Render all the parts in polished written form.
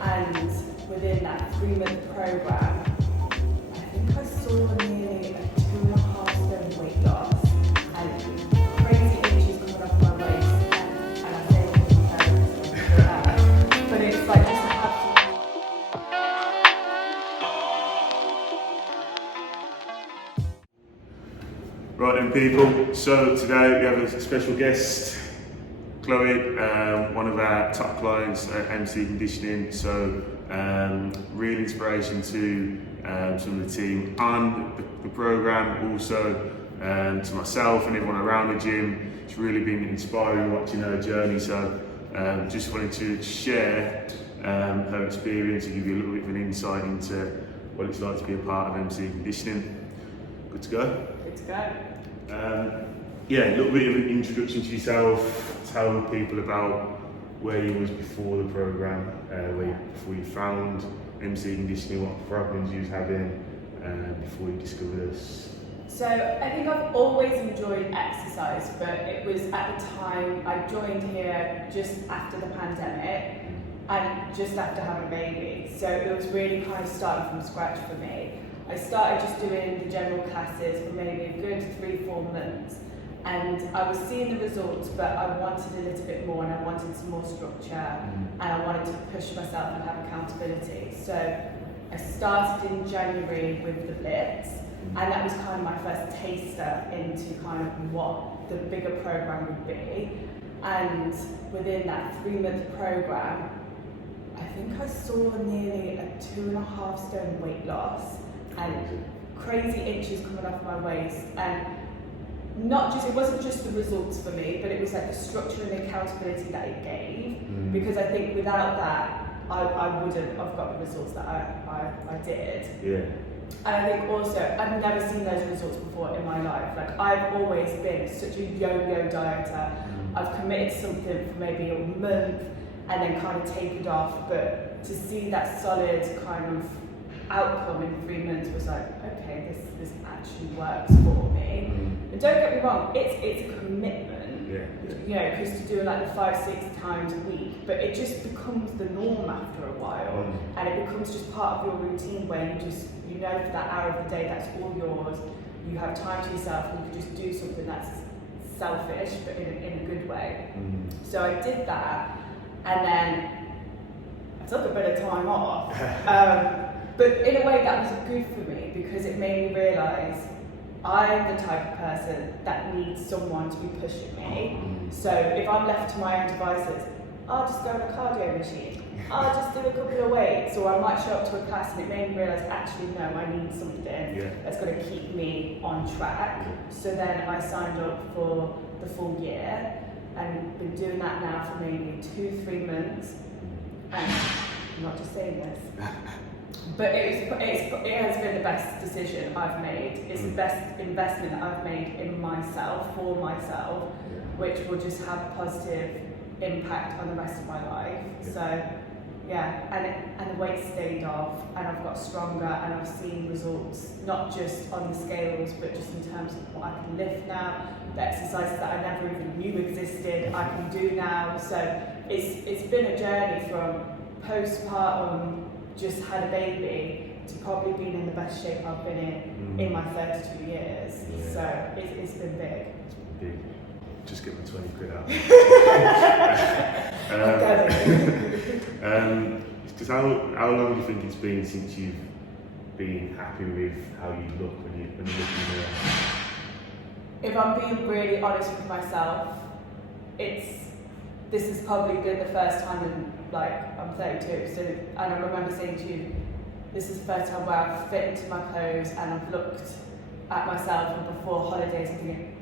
And within that 3-month program, I think I saw nearly a 2.5 stone weight loss and crazy inches coming off my waist. And I say it was embarrassing, but it's like just Right then people, so today we have a special guest, Chloe, one of our top clients at MC Conditioning, so real inspiration to some of the team on the programme, also to myself and everyone around the gym. It's really been inspiring watching her journey, so just wanted to share her experience and give you a little bit of an insight into what it's like to be a part of MC Conditioning. Good to go? good to go. Yeah, a little bit of an introduction to yourself, tell people about where you was before the programme, before you found MC Conditioning, what problems you was having before you discovered us. So I think I've always enjoyed exercise, but it was at the time I joined here just after the pandemic and just after having a baby. So it was really kind of starting from scratch for me. I started just doing the general classes for maybe a good 3-4 months, and I was seeing the results, but I wanted a little bit more and I wanted some more structure and I wanted to push myself and have accountability. So I started in January with the Blitz, and that was kind of my first taster into kind of what the bigger program would be. And within that 3-month program, I think I saw nearly a 2.5 stone weight loss and crazy inches coming off my waist, and it wasn't just the results for me, but it was like the structure and the accountability that it gave, because I think without that I wouldn't have got the results that I did. Yeah. And I think also I've never seen those results before in my life. Like, I've always been such a yo-yo dieter. I've committed to something for maybe a month and then kind of tapered off, but to see that solid kind of outcome in 3 months was like, okay, this actually works for me. And don't get me wrong, it's a commitment. You know, because to do like the 5-6 times a week, but it just becomes the norm after a while, and it becomes just part of your routine where you know for that hour of the day that's all yours. You have time to yourself, and you can just do something that's selfish but in a good way. So I did that, and then I took a bit of time off. But in a way that was good for me, because it made me realise I'm the type of person that needs someone to be pushing me. So if I'm left to my own devices, I'll just go on a cardio machine, I'll just do a couple of weights, or I might show up to a class, and it made me realise actually no, I need something that's going to keep me on track. So then I signed up for the full year and been doing that now for maybe 2-3 months, and I'm not just saying this. But it has been the best decision I've made. It's the best investment that I've made in myself, for myself, which will just have a positive impact on the rest of my life. So, yeah, and the weight stayed off, and I've got stronger, and I've seen results, not just on the scales, but just in terms of what I can lift now, the exercises that I never even knew existed, I can do now. So it's been a journey from postpartum, just had a baby, to probably being in the best shape I've been in my 32 years. So it's been big. It's been big. Just get my 20 quid out. Because how long do you think it's been since you've been happy with how you look when you look in the mirror? If I'm being really honest with myself, this has probably been the first time in, like, I'm 32, so, and I remember saying to you, this is the first time where I've fit into my clothes and I've looked at myself, and before holidays and thinking,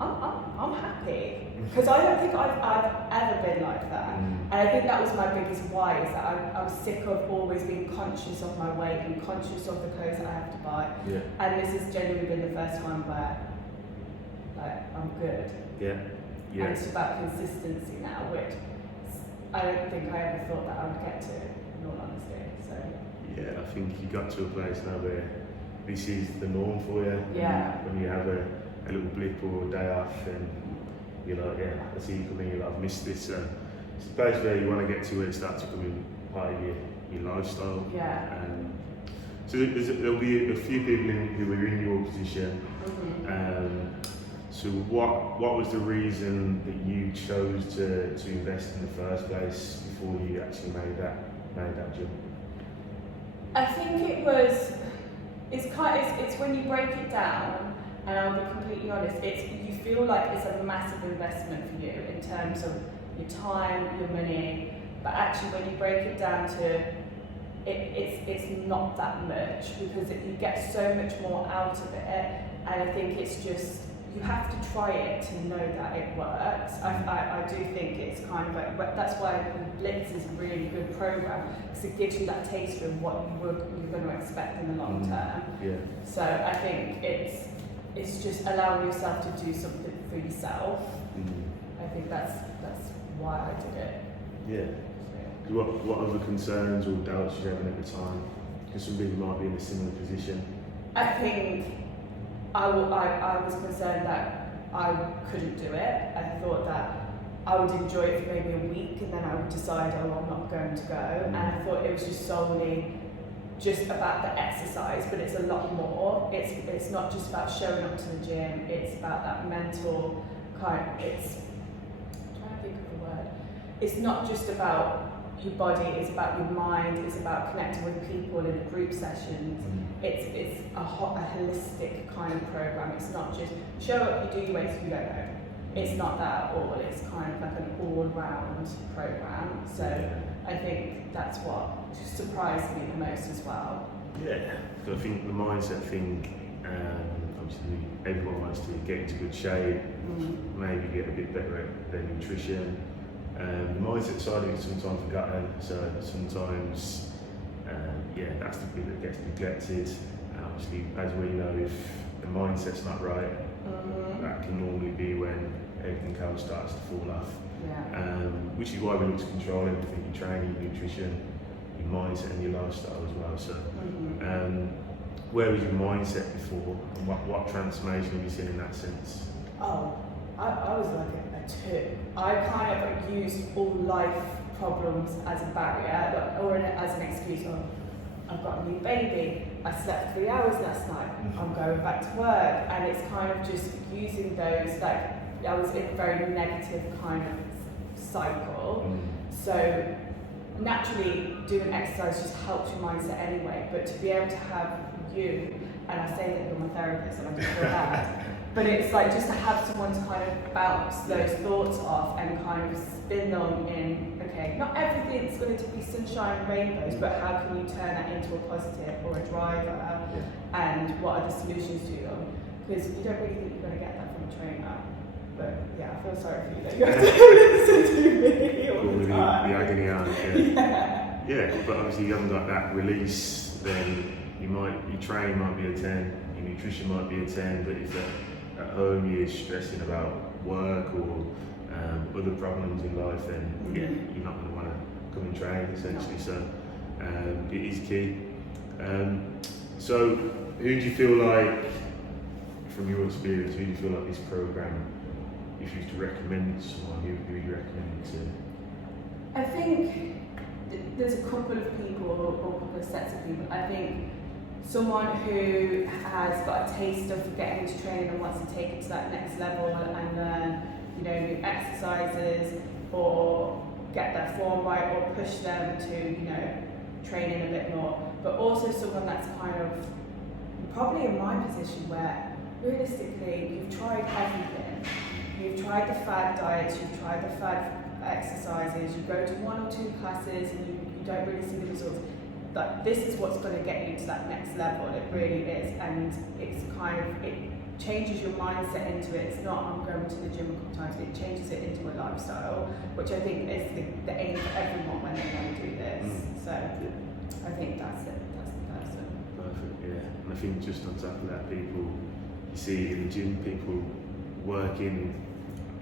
I'm happy. Because I don't think I've ever been like that. And I think that was my biggest why, is that I was sick of always being conscious of my weight and conscious of the clothes that I have to buy. And this has genuinely been the first time where, like, I'm good. And it's about consistency now, which I don't think I ever thought that I would get to, in all honesty. So yeah, I think you got to a place now where this is the norm for you. When you have a little blip or a day off, and you're like, I see you coming, you're like, I've missed this. it's basically you want to get to where it starts becoming part of your lifestyle. Yeah. So there'll be a few people who are in your position. So what was the reason that you chose to invest in the first place before you actually made that jump? I think it's when you break it down, and I'll be completely honest, you feel like it's a massive investment for you in terms of your time, your money, but actually when you break it down to it's not that much, because you get so much more out of it, and I think it's just, you have to try it to know that it works. I do think it's kind of like, that's why Blitz is a really good program, because it gives you that taste of what you're going to expect in the long term. Yeah. So I think it's just allowing yourself to do something for yourself. I think that's why I did it. Yeah. What other concerns or doubts you having at the time? Because some people might be in a similar position. I think I was concerned that I couldn't do it. I thought that I would enjoy it for maybe a week and then I would decide, oh, I'm not going to go. And I thought it was just solely just about the exercise, but it's a lot more. It's not just about showing up to the gym, it's about that mental kind of, I'm trying to think of the word. It's not just about your body, it's about your mind, it's about connecting with people in the group sessions. It's a holistic kind of program. It's not just show up, you do your weights, you go home. It's not that at all. It's kind of like an all-round program. So I think that's what surprised me the most as well. Yeah, so I think the mindset thing, obviously everyone wants to get into good shape, maybe get a bit better at their nutrition. The mindset side of it is sometimes forgotten, so sometimes that's the bit that gets neglected. Obviously, as we know, if the mindset's not right, that can normally be when everything else starts to fall off. Which is why we look to control everything: your training, your nutrition, your mindset, and your lifestyle as well. So, where was your mindset before, and what transformation have you seen in that sense? Oh, I was like a 2. I kind of used all life problems as a barrier, or as an excuse of, I've got a new baby, I slept 3 hours last night, I'm going back to work, and it's kind of just using those, like, I was in a very negative kind of cycle. So naturally doing exercise just helps your mindset anyway, but to be able to have you, and I say that you're my therapist and I just feel bad, but it's like just to have someone to kind of bounce those thoughts off and kind of spin them in, okay, not everything's going to be sunshine and rainbows, but how can you turn that into a positive or a driver, and what are the solutions to them? Because you don't really think you're going to get that from a trainer. But yeah, I feel sorry for you that you have to listen to me all the time. The agony aunt, yeah, but obviously you haven't got that release, then your training might be a 10, your nutrition might be a 10, but if at home you're stressing about work or other problems in life, then you're not going to want to come and train essentially. So it is key. So who do you feel like, from your experience, who do you feel like this program, if you used to recommend it to someone, who you recommend it to? I think there's a couple of people, or a couple of sets of people. I think someone who has got a taste of getting into training and wants to take it to that next level and learn, new exercises, or get their form right, or push them to, training a bit more. But also someone that's kind of probably in my position where realistically you've tried everything. You've tried the fad diets, you've tried the fad exercises, you go to 1 or 2 classes and you don't really see the results. But this is what's going to get you to that next level, it really is. And it's kind of, it changes your mindset into it. It's not, I'm going to the gym a couple times, it changes it into a lifestyle, which I think is the aim for everyone when they want to do this. So I think that's it, that's the person. Perfect, yeah. And I think just on top of that, people, you see in the gym, people working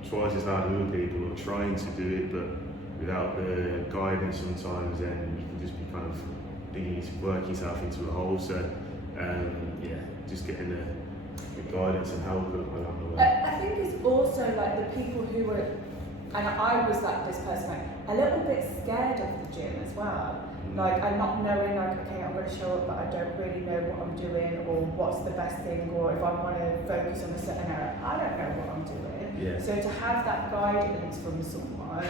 twice as hard as other people are trying to do it, but without the guidance sometimes, then you can just be kind of working yourself into a hole. So just getting the guidance and help along the way. I think it's also like the people who were, and I was like this person, like, a little bit scared of the gym as well. Like, I'm not knowing, like, okay, I'm going to show up, but I don't really know what I'm doing, or what's the best thing, or if I want to focus on a certain area, I don't know what I'm doing. Yeah. So to have that guidance from someone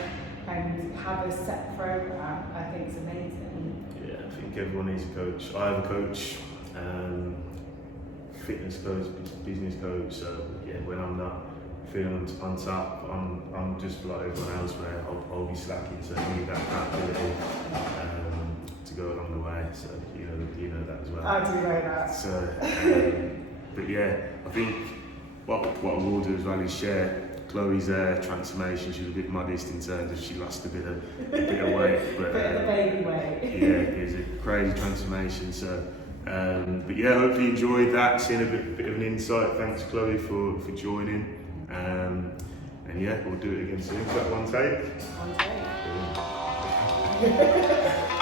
and have a set program, I think is amazing. Yeah, I think everyone needs a coach. I have a coach, fitness coach, business coach. So yeah, when I'm not feeling on top, I'm just like everyone else, where I'll be slacking. So I need that accountability to go along the way. So you know that as well. I do know that. So, but yeah, I think what I will do as well is share Chloe's transformation. She was a bit modest in terms of she lost a bit of weight, but Bit of the baby weight. yeah, it was a crazy transformation. So, but yeah, hopefully you enjoyed that, seeing a bit of an insight. Thanks, Chloe, for joining. And yeah, we'll do it again soon. Is that one take? One day.